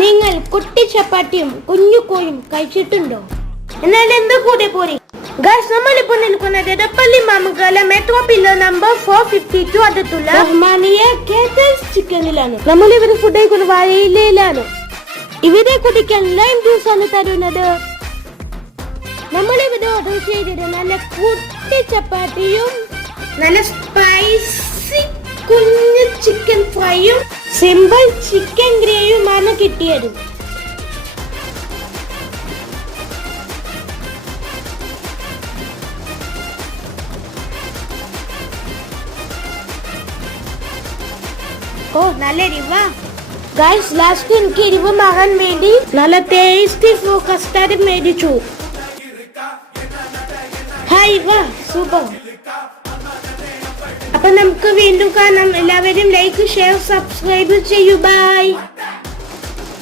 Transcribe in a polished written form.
നിങ്ങൾ കുട്ടി ചപ്പാത്തിയും കുഞ്ഞു കോയും കഴിച്ചിട്ടുണ്ടോ? എന്നാൽ എന്താ കൂടെ പോരെ ഗൈസ്, നമ്മളിപ്പോൾ നിൽക്കുന്നത് എടപ്പള്ളി മാമുകാല മെട്രോ പില്ലർ നമ്പർ 452 അടുത്തുള്ള റഹ്മാനിയ കേറ്റേഴ്സ് ചിക്കനിലാണ്. നമ്മളിവിടെ ഫുഡ് കഴിക്കുന്ന വാഴയിലയിലാണ്. ഇവിടെ കുടിക്കാൻ ലൈം ജ്യൂസ് ആണ് തരുന്നത്. നമ്മളിവിടെ ഓർഡർ ചെയ്തത് നല്ല കുട്ടി ചപ്പാത്തിയും നല്ല സ്പൈസി കുഞ്ഞു ചിക്കൻ ഫ്രൈയും സിമ്പിൾ ചിക്കൻ ഗ്രേവിയുമാണ് കിട്ടിയത്. ഓ നല്ല എരിവ ഗൈസ്. ലാസ്റ്റ് എനിക്ക് എരിവ് മാറാൻ വേണ്ടി നല്ല ടേസ്റ്റി ഫ്രൂ കസ്റ്റാർഡ് മേടിച്ചു. ഹായ് വാ സൂപ്പർ. അപ്പൊ നമുക്ക് വീണ്ടും കാണാം. എല്ലാവരും ലൈക്ക് ഷെയർ സബ്സ്ക്രൈബ് ചെയ്യൂ. ബൈ.